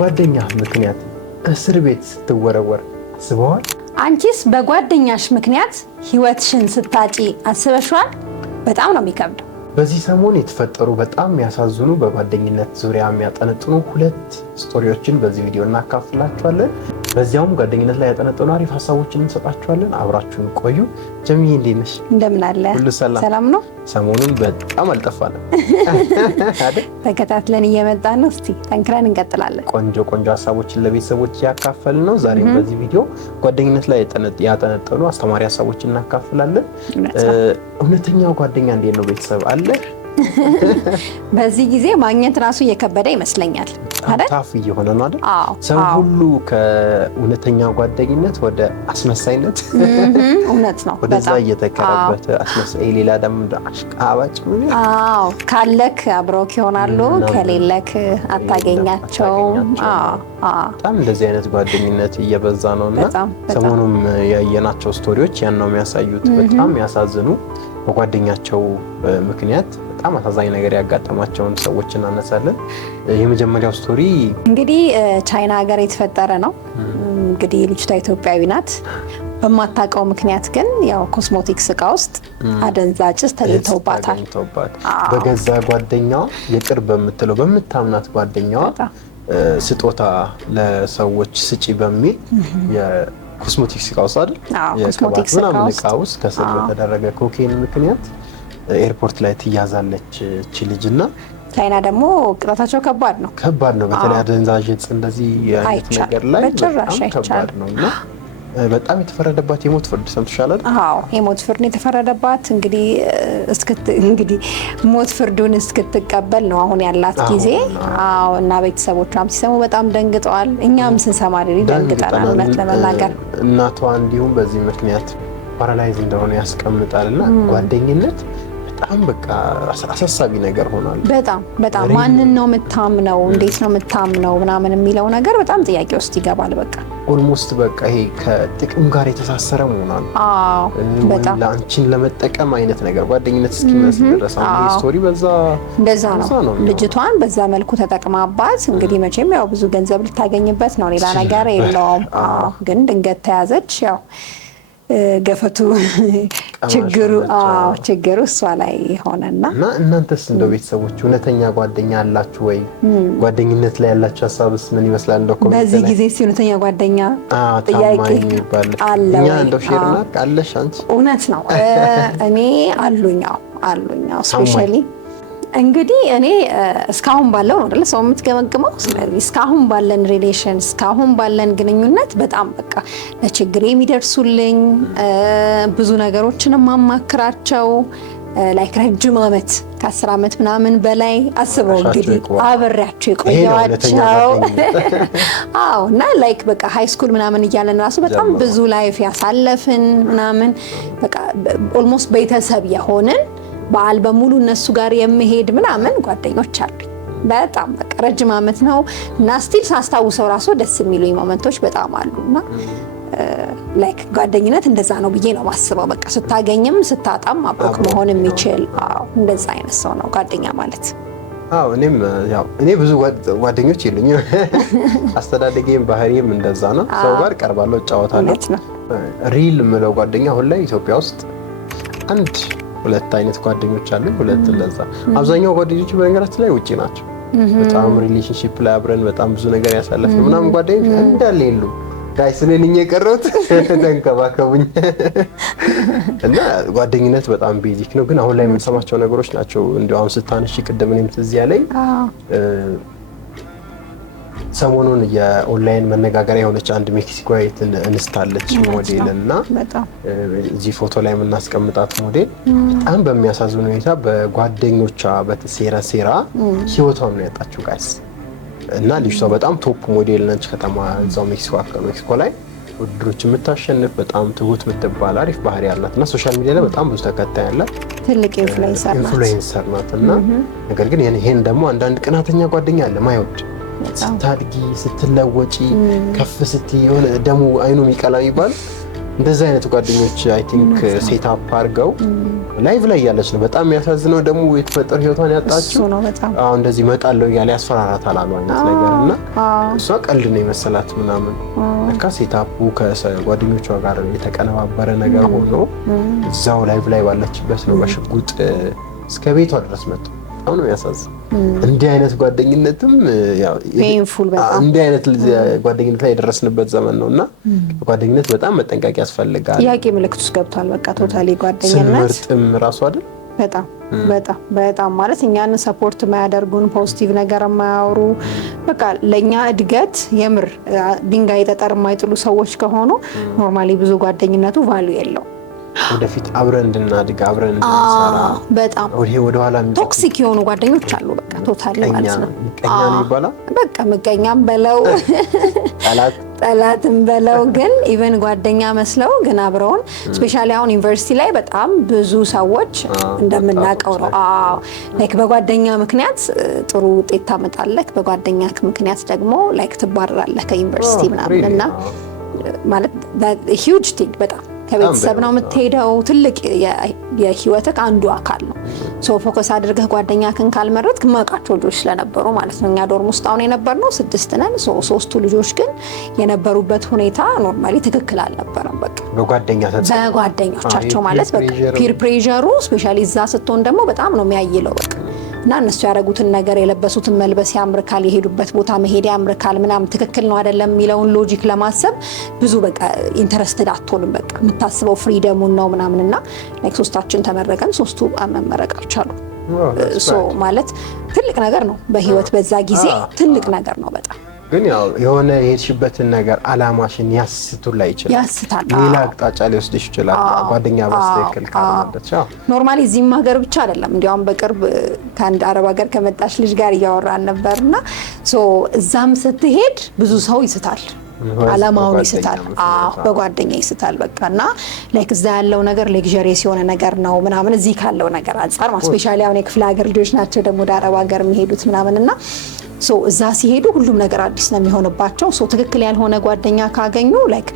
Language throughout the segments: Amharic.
በጓደኛ ምክንያት እስር ቤት ስትወረወር አስበዋል? አንቺስ በጓደኛሽ ምክንያት ህይወትሽን ስታጪ አስበሽዋል? በጣም ነው የሚከብደው። በዚህ ሰሞን የተፈጠሩ በጣም የሚያሳዝኑ በጓደኝነት ዙሪያ የሚያጠነጥኑ ሁለት ስቶሪዎችን በዚህ ቪዲዮ እናካፍላችኋለን። በዚያውም ጓደኝነት ላይ ያጠነጠኑ አሪፍ ሀሳቦችን እንሰጣችኋለን። አብራችሁን ቆዩ። ጀሚዬ እንዴት ነሽ? እንደምን አለ? ሁሉ ሰላም ነው? ሰሞኑን በጣም አልጠፋንም አይደል? ተከታትለን እየመጣን ነው። እስቲ ጠንክረን እንቀጥላለን። ቆንጆ ሀሳቦችን ለቤተሰቦች ያካፈልን ነው። ዛሬም በዚህ ቪዲዮ ጓደኝነት ላይ ያጠነጠኑ አስተማሪ ሀሳቦችን እናካፍላለን። እውነተኛው ጓደኛ እንዴት ነው? ቤተሰብ አለ? በዚህ ጊዜ ማግኘት ራሱ እየከበደ ይመስለኛል አይደል? ታፍ እየሆነ ነው አይደል? ሰው ሁሉ ከእውነተኛ ጓደኝነት ወደ አስመሳይነት እውነት ነው ወደዛ እየተከረበት አስመሳይ ሌላ ደግሞ አሽቃባጭ ምን? ካለክ አብሮክ ይሆናሉ፣ ከሌለክ አታገኛቸውም። በጣም እንደዚህ አይነት ጓደኝነት እየበዛ ነውና ሰሞኑም ያየናቸው ስቶሪዎች ያን ነው የሚያሳዩት። በጣም ያሳዝኑ በጓደኛቸው ምክንያት በጣም አሳዛኝ ነገር ያጋጠማቸውን ሰዎች እናነሳለን። የመጀመሪያው ስቶሪ እንግዲህ ቻይና ሀገር የተፈጠረ ነው። እንግዲህ ልጅቷ ኢትዮጵያዊ ናት። በማታውቀው ምክንያት ግን ያው ኮስሞቲክስ እቃ ውስጥ አደንዛዥ ዕፅ ተገኝቶባታል። በገዛ ጓደኛዋ የቅርብ በምትለው በምታምናት ጓደኛዋ ስጦታ ለሰዎች ስጪ በሚል የኮስሞቲክስ እቃ ውስጥ አይደል? የኮስሞቲክስ እቃ ውስጥ ከስር በተደረገ ኮኬን ምክንያት ኤርፖርት ላይ ትያዛለች እቺ ልጅና ቻይና ደግሞ ቅጣታቸው ከባድ ነው። በተለይ አደንዛዥ ዕፅ እንደዚህ አይነት ነገር ላይ በጭራሽ ከባድ ነውና በጣም የተፈረደባት የሞት ፍርድ ሰምተሻል? የሞት ፍርድ ነው የተፈረደባት። እንግዲህ ሞት ፍርዱን እስክትቀበል ነው አሁን ያላት ጊዜ። እና ቤተሰቦቿም ሲሰሙ በጣም ደንግጠዋል። እኛም ስንሰማ ደንግጠናል እውነት ለመናገር። እናቷ እንዲሁም በዚህ ምክንያት ፓራላይዝ እንደሆነ ያስቀምጣልና ጓደኝነት በጣም በቃ አሳሳቢ ነገር ሆኗል። በጣም ማንን ነው የምታምነው? እንዴት ነው የምታምነው? ምናምን የሚለው ነገር በጣም ጥያቄ ውስጥ ይገባል። በቃ ኦልሞስት በቃ ይሄ ከጥቅም ጋር የተሳሰረ መሆኗል። በጣም ለአንቺን ለመጠቀም አይነት ነገር ጓደኝነት እስኪመስል ድረስ አንዴ ስቶሪ እንደዛ ነው። ልጅቷን በዛ መልኩ ተጠቅማባት እንግዲህ መቼም ያው ብዙ ገንዘብ ልታገኝበት ነው፣ ሌላ ነገር የለውም። ግን ድንገት ተያዘች። ያው ገፈቱ ችግሩ እሷ ላይ ሆነና እና እናንተስ እንደው ቤተሰቦች እውነተኛ ጓደኛ አላችሁ ወይ? ጓደኝነት ላይ ያላችሁ ሀሳብስ ምን ይመስላል? እንደው በዚህ ጊዜ እውነተኛ ጓደኛ ጥያቄ አለ እኛ እንደው ሼርና አለሽ አንቺ? እውነት ነው እኔ አሉኝ ስፔሻሊ እንግዲህ እኔ እስካሁን ባለው ነው አይደል ሰው የምትገመግመው። ስለዚህ እስካሁን ባለን ሪሌሽን እስካሁን ባለን ግንኙነት በጣም በቃ ለችግሬ የሚደርሱልኝ ብዙ ነገሮችን ማማክራቸው ላይክ ረጅም ዓመት ከ10 ዓመት ምናምን በላይ አስበው እንግዲህ አብሬያቸው የቆየኋቸው እና ላይክ በቃ ሃይ ስኩል ምናምን እያለን ራሱ በጣም ብዙ ላይፍ ያሳለፍን ምናምን በቃ ኦልሞስት ቤተሰብ የሆንን በዓል በሙሉ እነሱ ጋር የምሄድ ምናምን ጓደኞች አሉኝ። በጣም በቃ ረጅም ዓመት ነው እና ስቲል ሳስታውሰው ራሱ ደስ የሚሉኝ ሞመንቶች በጣም አሉና ላይክ ጓደኝነት እንደዛ ነው ብዬ ነው ማስበው። በቃ ስታገኝም ስታጣም አብሮክ መሆን የሚችል እንደዛ አይነት ሰው ነው ጓደኛ ማለት። እኔ ብዙ ጓደኞች የሉኝም። አስተዳደጌም ባህሪም እንደዛ ነው። ሰው ጋር ቀርባለሁ፣ እጫወታለሁ። ሪል የምለው ጓደኛ አሁን ላይ ኢትዮጵያ ውስጥ ሁለት አይነት ጓደኞች አሉ። ሁለት እንደዛ አብዛኛው ጓደኞች በነገራችን ላይ ውጪ ናቸው። በጣም ሪሌሽንሺፕ ላይ አብረን በጣም ብዙ ነገር ያሳለፍን ምናምን ጓደኞች እንዳለ የሉ። ጋይስ እኔ ነኝ የቀረሁት፣ ተንከባከቡኝ። እና ጓደኝነት በጣም ቤዚክ ነው። ግን አሁን ላይ የምንሰማቸው ነገሮች ናቸው። እንደው አሁን ስታነሺ ቅድም እኔም ትዝ ያለኝ ሰሞኑን የኦንላይን መነጋገሪያ የሆነች አንድ ሜክሲኮዊት እንስታለች ሞዴል እና እዚህ ፎቶ ላይ የምናስቀምጣት ሞዴል በጣም በሚያሳዝን ሁኔታ በጓደኞቿ በተሴራ ህይወቷን ነው ያጣችው ጋይስ። እና ልጅቷ በጣም ቶፕ ሞዴል ነች። ከተማ እዛው ሜክሲኮ ላይ ውድድሮች የምታሸንፍ በጣም ትሁት የምትባል አሪፍ ባህሪ ያላት እና ሶሻል ሚዲያ ላይ በጣም ብዙ ተከታይ ያላት ትልቅ ኢንፍሉዌንሰር ናት። እና ነገር ግን ይሄን ደግሞ አንዳንድ ቅናተኛ ጓደኛ አለ ማይወድ ስታድጊ ስትለወጪ ከፍ ስትይ የሆነ ደሙ አይኑ የሚቀላ ይባል እንደዚህ አይነት ጓደኞች አይ ቲንክ ሴት አፕ አድርገው ላይቭ ላይ ያለች ነው በጣም የሚያሳዝነው። ደግሞ የተፈጠረ ህይወቷን ያጣችው አሁን እንደዚህ እመጣለሁ እያለ ያስፈራራታል አሉ አይነት ነገርና እሷ ቀልድ ነው የመሰላት ምናምን ለካ ሴት አፑ ከጓደኞቿ ጋር የተቀነባበረ ነገር ሆኖ እዛው ላይቭ ላይ ባለችበት ነው በሽጉጥ እስከ ቤቷ ድረስ መጥቶ አሁን ያሳዝን። እንዲህ አይነት ጓደኝነትም ያው ፔንፉል በጣም እንዲህ አይነት ጓደኝነት ላይ የደረስንበት ዘመን ነውና ጓደኝነት በጣም መጠንቀቅ ያስፈልጋል። ጥያቄ ምልክት ውስጥ ገብቷል በቃ ቶታሊ ጓደኝነት ስንመርጥም ራሱ አይደል በጣም ማለት እኛን ሰፖርት የማያደርጉን ፖዚቲቭ ነገር የማያወሩ በቃ ለኛ እድገት የምር ድንጋይ ጠጠር የማይጥሉ ሰዎች ከሆኑ ኖርማሊ ብዙ ጓደኝነቱ ቫልዩ የለው። ወደፊት አብረን እንድናድግ አብረን እንድንሰራ በጣም ወደ ኋላ ቶክሲክ የሆኑ ጓደኞች አሉ በቃ ቶታሊ ማለት ነው። ምቀኛ ነው ይባላል በቃ ምቀኛም በለው ጠላትም በለው ግን ኢቨን ጓደኛ መስለው ግን አብረውን ስፔሻሊ አሁን ዩኒቨርሲቲ ላይ በጣም ብዙ ሰዎች እንደምናውቀው ነው ላይክ በጓደኛ ምክንያት ጥሩ ውጤት ታመጣለህ፣ በጓደኛ ምክንያት ደግሞ ላይክ ትባረራለህ ከዩኒቨርሲቲ ምናምን እና ማለት ሂውጅ ቲንግ በጣም ከቤተሰብ ነው የምትሄደው ትልቅ የህይወትህ አንዱ አካል ነው። ሶ ፎከስ አድርገህ ጓደኛህን ካልመረጥክ ማቃቸው ልጆች ስለነበሩ ማለት ነው። እኛ ዶርም ውስጥ አሁን የነበርነው 6 ነን። ሶ 3ቱ ልጆች ግን የነበሩበት ሁኔታ ኖርማሊ ትክክል አልነበረም። በቃ በጓደኞቻቸው ማለት በቃ ፒር ፕሬሸሩ ስፔሻሊ እዛ ስትሆን ደግሞ በጣም ነው የሚያይለው በቃ እና እነሱ ያደረጉትን ነገር የለበሱትን መልበስ ያምርካል፣ የሄዱበት ቦታ መሄድ ያምርካል ምናምን ትክክል ነው አይደለም የሚለውን ሎጂክ ለማሰብ ብዙ በቃ ኢንተረስትድ አትሆንም። በቃ የምታስበው ፍሪደሙን ነው ምናምንና ላይክ 3ታችን ተመረቀን 3ቱ መመረቅ አልቻሉ። ሶ ማለት ትልቅ ነገር ነው በህይወት በዛ ጊዜ ትልቅ ነገር ነው በጣም ግን ያው የሆነ የሄድሽበትን ነገር አላማሽን ያስቱላ ይችላል ያስታል ሌላ አቅጣጫ ሊወስድሽ ይችላል ጓደኛ በስተክል ካለበት ኖርማሊ እዚህም ሀገር ብቻ አይደለም እንዲያውም በቅርብ ከአንድ አረብ ሀገር ከመጣሽ ልጅ ጋር እያወራን ነበርና ሶ እዛም ስትሄድ ብዙ ሰው ይስታል አላማውን ይስታል በጓደኛ ይስታል በቃና ላይክ እዛ ያለው ነገር ሌክዠሪየስ የሆነ ነገር ነው ምናምን እዚህ ካለው ነገር አንፃር ስፔሻሊ አሁን የክፍለ ሀገር ልጆች ናቸው ደግሞ ወደ አረብ ሀገር የሚሄዱት ምናምንና ሶ እዛ ሲሄዱ ሁሉም ነገር አዲስ ነው የሚሆንባቸው። ሶ ትክክል ያልሆነ ጓደኛ ካገኙ ላይክ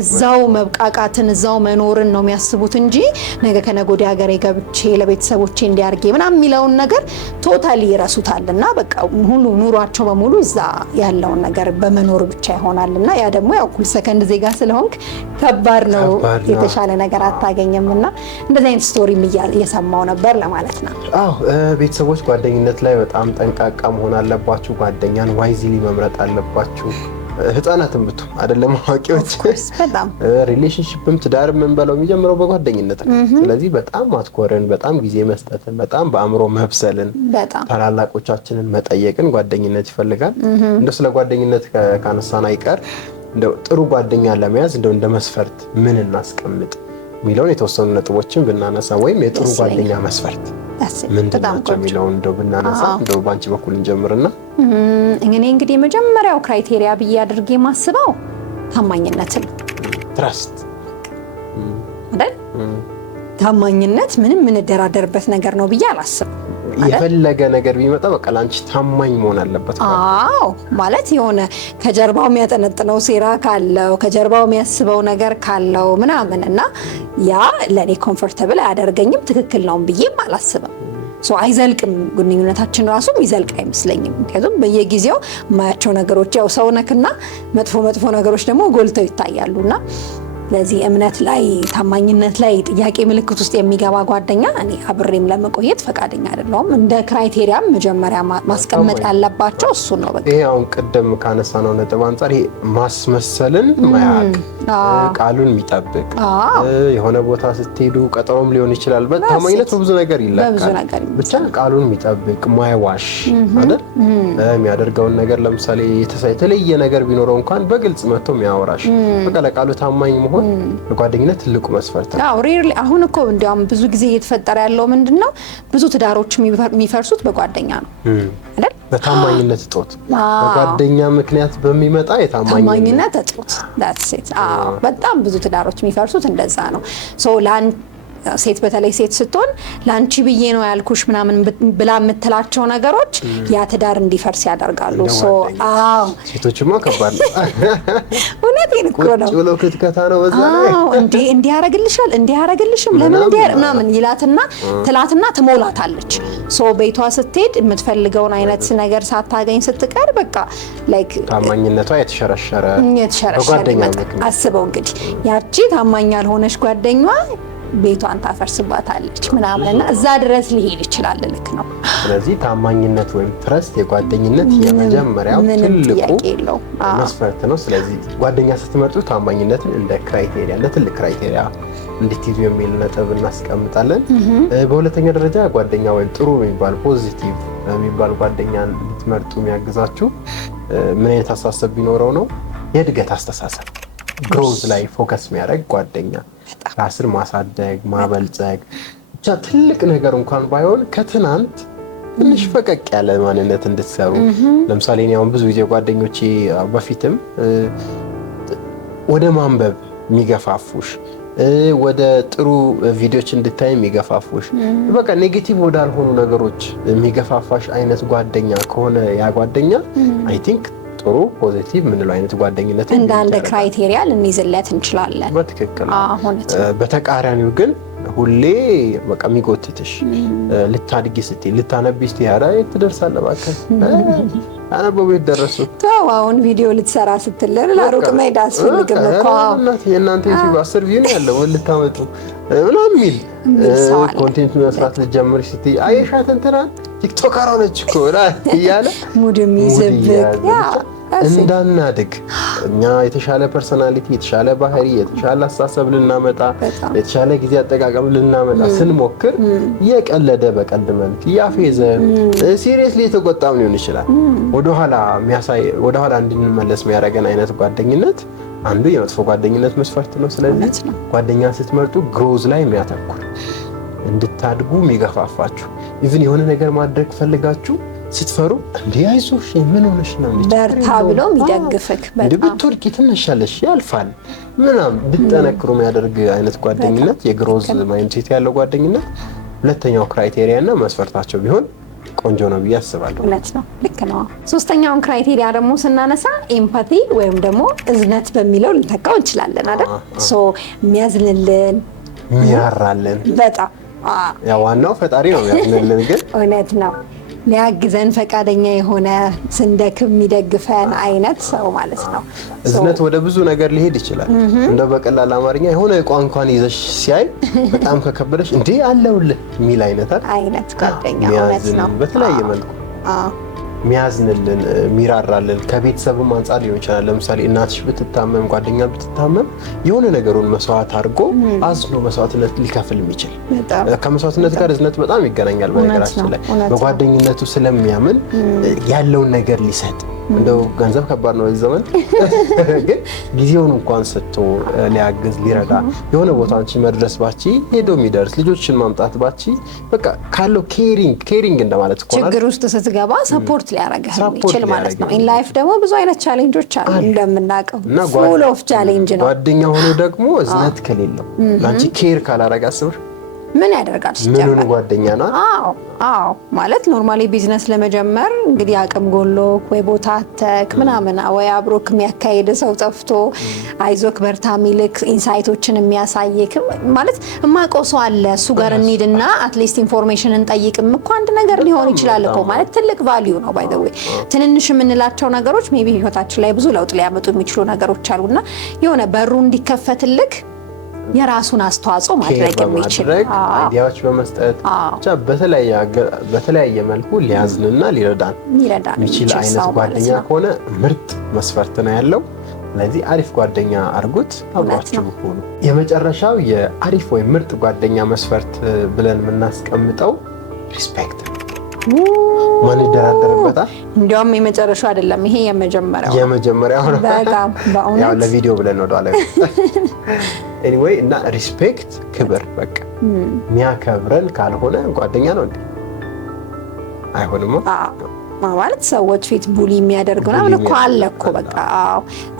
እዛው መብቃቃትን እዛው መኖርን ነው የሚያስቡት እንጂ ነገ ከነገ ወዲያ ሀገሬ ገብቼ ለቤተሰቦቼ እንዲያርጌ ምናምን የሚለውን ነገር ቶታሊ ይረሱታልና በቃ ሁሉ ኑሯቸው በሙሉ እዛ ያለውን ነገር በመኖር ብቻ ይሆናልና ያ ደግሞ ያው ኩል ሰከንድ ዜጋ ስለሆንክ ከባድ ነው የተሻለ ነገር አታገኝምና እንደዚህ አይነት ስቶሪም እየሰማው ነበር ለማለት ነው። ቤተሰቦች ጓደኝነት ላይ በጣም ጠንቃቃ መሆን አለባችሁ። ጓደኛን ዋይዝሊ መምረጥ አለባችሁ። ህፃናትም ብቱ አይደለም አዋቂዎች በጣም ሪሌሽንሺፕም ትዳር ምን በለው የሚጀምረው በጓደኝነት ነው። ስለዚህ በጣም ማትኮርን በጣም ጊዜ መስጠትን በጣም በአእምሮ መብሰልን ታላላቆቻችንን መጠየቅን ጓደኝነት ይፈልጋል። እንደው ስለ ጓደኝነት ካነሳን አይቀር እንደው ጥሩ ጓደኛ ለመያዝ እንደው እንደ መስፈርት ምን እናስቀምጥ የሚለውን የተወሰኑ ነጥቦችን ብናነሳ ወይም የጥሩ ጓደኛ መስፈርት ምንድነው የሚለውን እንደው ብናነሳ እንደው ባንቺ በኩል እንጀምርና እኔ እንግዲህ የመጀመሪያው ክራይቴሪያ ብዬ አድርጌ ማስበው ታማኝነትን ትራስት አይደል ታማኝነት ምንም እንደራደርበት ነገር ነው ብዬ አላስብም። የፈለገ ነገር ቢመጣ በቃ ላንቺ ታማኝ መሆን አለበት ማለት የሆነ ከጀርባው የሚያጠነጥነው ሴራ ካለው ከጀርባው የሚያስበው ነገር ካለው ምናምን እና ያ ለኔ ኮምፎርታብል አያደርገኝም ትክክል ነው ብዬም አላስብም። ሶ አይዘልቅም ግንኙነታችን ራሱ ይዘልቅ አይመስለኝም። ምክንያቱም በየጊዜው ማያቸው ነገሮች ያው ሰውነክና መጥፎ ነገሮች ደግሞ ጎልተው ይታያሉና ለዚህ እምነት ላይ ታማኝነት ላይ ጥያቄ ምልክት ውስጥ የሚገባ ጓደኛ እኔ አብሬም ለመቆየት ፈቃደኛ አይደለሁም። እንደ ክራይቴሪያም መጀመሪያ ማስቀመጥ ያለባቸው እሱ ነው። በቃ ይሄ አሁን ቀደም ካነሳነው ነጥብ አንፃር ይሄ ማስመሰልን ማያቅ ቃሉን የሚጠብቅ የሆነ ቦታ ስትሄዱ ቀጠሮም ሊሆን ይችላል በታማኝነት ብዙ ነገር ይለካል ብቻ ቃሉን የሚጠብቅ ማይዋሽ አይደል የሚያደርገውን ነገር ለምሳሌ የተለየ ነገር ቢኖረው እንኳን በግልጽ መጥቶ የሚያወራሽ በቃ ለቃሉ ታማኝ መሆን ጓደኝነት ትልቁ መስፈርት ነው። ሪሊ አሁን እኮ እንዲያውም ብዙ ጊዜ እየተፈጠረ ያለው ምንድነው ብዙ ትዳሮች የሚፈርሱት በጓደኛ ነው አይደል? በታማኝነት እጦት በጓደኛ ምክንያት በሚመጣ የታማኝነት እጦት that's it በጣም ብዙ ትዳሮች የሚፈርሱት እንደዛ ነው። ሶ ሴት በተለይ ሴት ስትሆን ላንቺ ብዬ ነው ያልኩሽ ምናምን ብላ የምትላቸው ነገሮች ያ ትዳር እንዲፈርስ ያደርጋሉ። አዎ ሴቶችማ ከባድ ነው። እውነቴን እኮ ነው። ብሎ ክትከታ ነው በዛ ላይ እንዲህ ያረግልሻል እንዲህ ያረግልሽም ለምን ምናምን ይላትና ትላትና ትሞላታለች። ቤቷ ስትሄድ የምትፈልገውን አይነት ነገር ሳታገኝ ስትቀር በቃ ላይክ ታማኝነቷ የተሸረሸረ አስበው እንግዲህ ያቺ ታማኝ ያልሆነች ጓደኛዋ ቤቷን ታፈርስባታለች ምናምንና እዛ ድረስ ሊሄድ ይችላል። ልክ ነው። ስለዚህ ታማኝነት ወይም ትረስት የጓደኝነት የመጀመሪያው ትልቁ መስፈርት ነው። ስለዚህ ጓደኛ ስትመርጡ ታማኝነትን እንደ ክራይቴሪያ እንደ ትልቅ ክራይቴሪያ እንድትይዙ የሚል ነጥብ እናስቀምጣለን። በሁለተኛ ደረጃ ጓደኛ ወይም ጥሩ የሚባል ፖዚቲቭ የሚባል ጓደኛን እንድትመርጡ የሚያግዛችሁ ምን አይነት አስተሳሰብ ቢኖረው ነው? የእድገት አስተሳሰብ ግሮዝ ላይ ፎከስ የሚያደርግ ጓደኛ፣ ራስን ማሳደግ ማበልጸግ፣ ብቻ ትልቅ ነገር እንኳን ባይሆን ከትናንት ትንሽ ፈቀቅ ያለ ማንነት እንድትሰሩ። ለምሳሌ እኔ አሁን ብዙ ጊዜ ጓደኞቼ በፊትም ወደ ማንበብ የሚገፋፉሽ ወደ ጥሩ ቪዲዮዎች እንድታይ የሚገፋፉሽ በቃ ኔጌቲቭ ወዳልሆኑ ነገሮች የሚገፋፋሽ አይነት ጓደኛ ከሆነ ያ ጓደኛ አይ ቲንክ ጥሩ ፖዚቲቭ ምንለው አይነት ጓደኝነት እንደ አንድ ክራይቴሪያ ልንይዝለት እንችላለን። በትክክል በተቃራኒው ግን ሁሌ በቃ የሚጎትትሽ ልታድጊ ስትይ ልታነቢ ስትይ ኧረ የት ትደርሳለህ እባክህ አነበው ቤት ደረሱ አሁን ቪዲዮ ልትሰራ ስትል ለሩቅ መሄድ አስፈልግም እኮ የእናንተ ዩቲዩብ 10 ቪው ነው ያለው ልታመጡ ምናምን የሚል ኮንቴንት መስራት ልትጀምሪ ስትይ አየሻት እንትና ቲክቶከር ሆነች እኮ እያለ ሙድ የሚይዝብህ እንዳናድግ እኛ የተሻለ ፐርሰናሊቲ የተሻለ ባህሪ የተሻለ አስተሳሰብ ልናመጣ የተሻለ ጊዜ አጠቃቀም ልናመጣ ስንሞክር የቀለደ በቀልድ መልክ ያፌዘ ሲሪየስሊ የተቆጣም ሊሆን ይችላል ወደኋላ እንድንመለስ የሚያደርገን አይነት ጓደኝነት አንዱ የመጥፎ ጓደኝነት መስፈርት ነው። ስለዚህ ጓደኛ ስትመርጡ ግሮዝ ላይ የሚያተኩር እንድታድጉ የሚገፋፋችሁ ኢቭን የሆነ ነገር ማድረግ ፈልጋችሁ ስትፈሩ እንዴ አይዞሽ ምን ሆነሽ ነው በርታ ብሎ የሚደግፍክ እንዴ ብትወድቂ ትነሻለሽ ያልፋል ምናምን ብትጠነክሩ የሚያደርግ አይነት ጓደኝነት የግሮዝ ማይንድሴት ያለው ጓደኝነት ሁለተኛው ክራይቴሪያ እና መስፈርታቸው ቢሆን ቆንጆ ነው ብዬ አስባለሁ። እውነት ነው፣ ልክ ነው። ሶስተኛውን ክራይቴሪያ ደግሞ ስናነሳ ኤምፓቲ ወይም ደግሞ እዝነት በሚለው ልንተካው እንችላለን አይደል? የሚያዝንልን የሚያራልን በጣም ያ ዋናው ፈጣሪ ነው የሚያዝንልን ግን እውነት ነው ሊያግዘን ፈቃደኛ የሆነ ስንደክም የሚደግፈን አይነት ሰው ማለት ነው። እዝነት ወደ ብዙ ነገር ሊሄድ ይችላል። እንደ በቀላል አማርኛ የሆነ ቋንቋን ይዘሽ ሲያይ በጣም ከከበደሽ እንዴ አለውልህ የሚል አይነት ጓደኛ እውነት ነው። በተለያየ መልኩ ሚያዝንልን ሚራራልን ከቤተሰብም አንፃር ሊሆን ይችላል። ለምሳሌ እናትሽ ብትታመም ጓደኛ ብትታመም የሆነ ነገሩን መስዋዕት አድርጎ አዝኖ መስዋዕትነት ሊከፍል የሚችል ከመስዋዕትነት ጋር እዝነት በጣም ይገናኛል። በነገራችን ላይ በጓደኝነቱ ስለሚያምን ያለውን ነገር ሊሰጥ እንደው ገንዘብ ከባድ ነው በዚህ ዘመን ግን ጊዜውን እንኳን ሰጥቶ ሊያግዝ ሊረዳ የሆነ ቦታ አንቺ መድረስ ባቺ ሄዶ የሚደርስ ልጆችን ማምጣት ባቺ በቃ ካለው ኬሪንግ እንደማለት እኮ ችግር ውስጥ ስትገባ ሰፖርት ሊያረጋህ የሚችል ማለት ነው። ኢን ላይፍ ደግሞ ብዙ አይነት ቻሌንጆች አሉ እንደምናውቀው ፉል ኦፍ ቻሌንጅ ነው። ጓደኛ ሆኖ ደግሞ እዝነት ከሌለው አንቺ ኬር ካላረጋ አስብር ምን ያደርጋል? ምን ጓደኛ ነው? አዎ ማለት ኖርማሊ ቢዝነስ ለመጀመር እንግዲህ አቅም ጎሎ ወይ ቦታ አተክ ምናምን ወይ አብሮክ የሚያካሄድ ሰው ጠፍቶ አይዞክ በርታ ሚልክ ኢንሳይቶችን የሚያሳይክ ማለት የማውቀው ሰው አለ እሱ ጋር እንሂድና አትሊስት ኢንፎርሜሽን እንጠይቅም እኮ አንድ ነገር ሊሆን ይችላል እኮ ማለት ትልቅ ቫልዩ ነው። ባይ ዘ ዌይ ትንንሽ የምንላቸው ነገሮች ሜቢ ህይወታችን ላይ ብዙ ለውጥ ሊያመጡ የሚችሉ ነገሮች አሉና የሆነ በሩ እንዲከፈትልክ የራሱን አስተዋጽኦ ማድረግ የሚችል አይዲያዎች በመስጠት ብቻ በተለያየ መልኩ ሊያዝንና ሊረዳን የሚችል አይነት ጓደኛ ከሆነ ምርጥ መስፈርት ነው ያለው። ስለዚህ አሪፍ ጓደኛ አድርጉት፣ አብራችሁ ሁኑ። የመጨረሻው የአሪፍ ወይ ምርጥ ጓደኛ መስፈርት ብለን የምናስቀምጠው ሪስፔክት ማን ይደራደርበታል? እንዲያውም የመጨረሻው አይደለም ይሄ የመጀመሪያው ነው። በጣም በእውነት ያው ለቪዲዮ ብለን ነው ዳለ ኤኒዌይ እና ሪስፔክት ክብር በቃ የሚያከብረን ካልሆነ ጓደኛ ነው እንዴ? አይሆንም። ማለት ሰዎች ፊት ቡሊ የሚያደርገው ምናምን እኮ አለ እኮ በቃ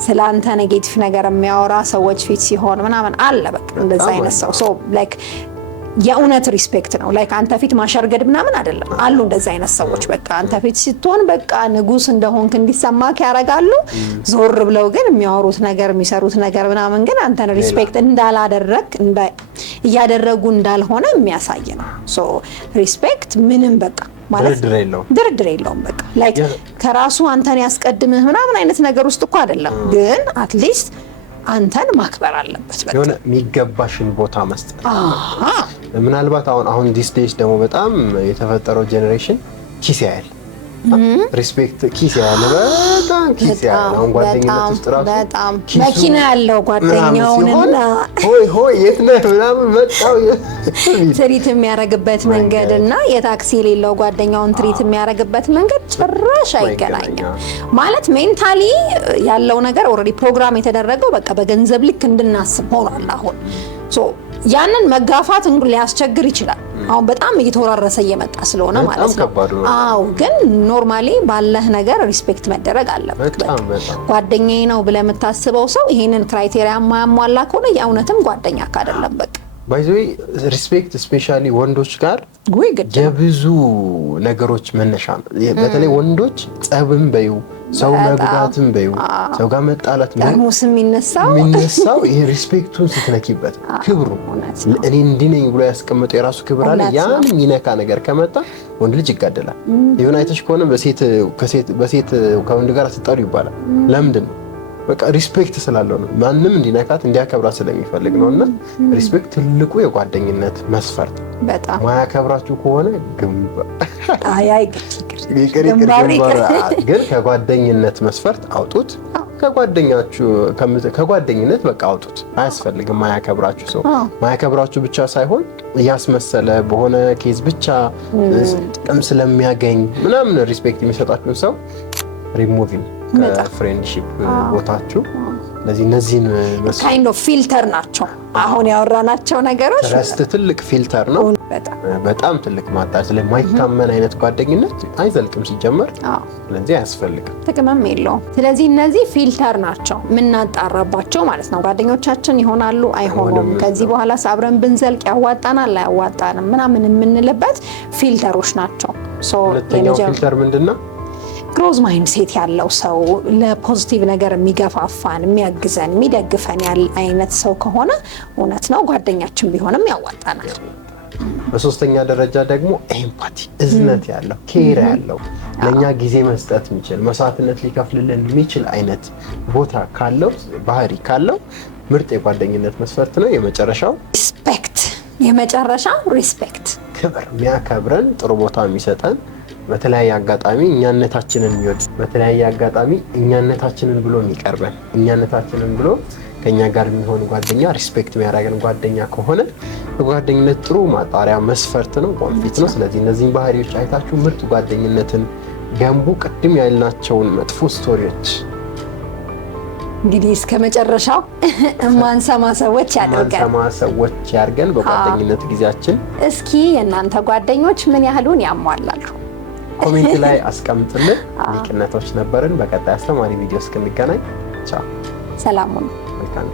ስላንተ ኔጌቲቭ ነገር የሚያወራ ሰዎች ፊት ሲሆን ምናምን አለ በቃ እንደዛ አይነት ሰው ላይክ የእውነት ሪስፔክት ነው። ላይክ አንተ ፊት ማሸርገድ ምናምን አይደለም። አሉ እንደዚህ አይነት ሰዎች በቃ አንተ ፊት ስትሆን በቃ ንጉስ እንደሆንክ እንዲሰማክ ያደርጋሉ። ዞር ብለው ግን የሚያወሩት ነገር የሚሰሩት ነገር ምናምን ግን አንተን ሪስፔክት እንዳላደረግ እያደረጉ እንዳልሆነ የሚያሳይ ነው። ሶ ሪስፔክት ምንም በቃ ማለት ድርድር የለውም። በቃ ላይክ ከራሱ አንተን ያስቀድምህ ምናምን አይነት ነገር ውስጥ እኮ አይደለም፣ ግን አትሊስት አንተን ማክበር አለበት። በቃ የሆነ የሚገባሽን ቦታ መስጠት። ምናልባት አሁን ዲስ ዴይስ ደግሞ በጣም የተፈጠረው ጄኔሬሽን ኪስ ያያል። ሪስፔክት ኪስ ያያል፣ በጣም ኪስ ያያል። አሁን ጓደኝነት ውስጥ ራሱ በጣም መኪና ያለው ጓደኛውንና ሆይ የት ነህ ምናምን መጣው ትሪት የሚያደርግበት መንገድ እና የታክሲ የሌለው ጓደኛውን ትሪት የሚያደርግበት መንገድ ጭራሽ አይገናኝም። ማለት ሜንታሊ ያለው ነገር ኦልሬዲ ፕሮግራም የተደረገው በቃ በገንዘብ ልክ እንድናስብ ሆኗል። አሁን ያንን መጋፋት ሊያስቸግር ይችላል። አሁን በጣም እየተወራረሰ እየመጣ ስለሆነ ማለት ነው። አዎ፣ ግን ኖርማሊ ባለህ ነገር ሪስፔክት መደረግ አለበት። ጓደኛዬ ነው ብለህ የምታስበው ሰው ይሄንን ክራይቴሪያ የማያሟላ ከሆነ የእውነትም ጓደኛ አይደለም። በቃ ባይ ዘ ዌይ ሪስፔክት ስፔሻሊ ወንዶች ጋር የብዙ ነገሮች መነሻ ነው። በተለይ ወንዶች ጸብም በዩ ሰው መጉዳትም በዩ ሰው ጋር መጣላት ደሞስ የሚነሳው ይሄ ሪስፔክቱን ስትነኪበት ክብሩ እኔ እንዲህ ነኝ ብሎ ያስቀመጠው የራሱ ክብር አለ። ያን የሚነካ ነገር ከመጣ ወንድ ልጅ ይጋደላል። ይሁን አይተሽ ከሆነ በሴት ከወንድ ጋር አትጣሉ ይባላል። ለምንድን ነው? በቃ ሪስፔክት ስላለው ነው። ማንም እንዲነካት እንዲያከብራት ስለሚፈልግ ነውና ሪስፔክት ትልቁ የጓደኝነት መስፈርት። በጣም ማያከብራችሁ ከሆነ ግንባር ግን ከጓደኝነት መስፈርት አውጡት። ከጓደኝነት በቃ አውጡት። አያስፈልግም። ማያከብራችሁ ሰው ማያከብራችሁ ብቻ ሳይሆን እያስመሰለ በሆነ ኬዝ ብቻ ጥቅም ስለሚያገኝ ምናምን ሪስፔክት የሚሰጣችሁን ሰው ሪሙቪንግ ከፍሬንድሺፕ ቦታችሁ። ስለዚህ እነዚህን ካይንድ ኦፍ ፊልተር ናቸው አሁን ያወራናቸው ነገሮች። ትረስት ትልቅ ፊልተር ነው። በጣም ትልቅ ማጣት። ስለማይታመን አይነት ጓደኝነት አይዘልቅም ሲጀመር። ስለዚህ አያስፈልግም፣ ጥቅምም የለውም። ስለዚህ እነዚህ ፊልተር ናቸው የምናጣራባቸው ማለት ነው። ጓደኞቻችን ይሆናሉ አይሆኑም፣ ከዚህ በኋላ አብረን ብንዘልቅ ያዋጣናል አያዋጣንም ምናምን የምንልበት ፊልተሮች ናቸው። ሁለተኛው ፊልተር ምንድነው? ግሮዝ ማይንድ ሴት ያለው ሰው ለፖዚቲቭ ነገር የሚገፋፋን የሚያግዘን የሚደግፈን ያለ አይነት ሰው ከሆነ እውነት ነው ጓደኛችን ቢሆንም ያዋጣናል። በሶስተኛ ደረጃ ደግሞ ኤምፓቲ እዝነት ያለው ኬር ያለው ለኛ ጊዜ መስጠት የሚችል መስዋዕትነት ሊከፍልልን የሚችል አይነት ቦታ ካለው ባህሪ ካለው ምርጥ የጓደኝነት መስፈርት ነው። የመጨረሻው ሪስፔክት ክብር፣ የሚያከብረን ጥሩ ቦታ የሚሰጠን በተለያየ አጋጣሚ እኛነታችንን የሚወድ በተለያየ አጋጣሚ እኛነታችንን ብሎ የሚቀርበን እኛነታችንን ብሎ ከኛ ጋር የሚሆን ጓደኛ ሪስፔክት የሚያደርገን ጓደኛ ከሆነ በጓደኝነት ጥሩ ማጣሪያ መስፈርት ነው፣ ኮንፊት ነው። ስለዚህ እነዚህን ባህሪዎች አይታችሁ ምርጥ ጓደኝነትን ገንቡ። ቅድም ያልናቸውን መጥፎ ስቶሪዎች እንግዲህ እስከ መጨረሻው ማንሰማ ሰዎች ያድርገን በጓደኝነት ጊዜያችን። እስኪ የእናንተ ጓደኞች ምን ያህሉን ያሟላሉ? ኮሜንት ላይ አስቀምጡልን። ሊቅነቶች ነበርን። በቀጣይ አስተማሪ ቪዲዮ እስክንገናኝ ቻው፣ ሰላም ሁኑ። መልካም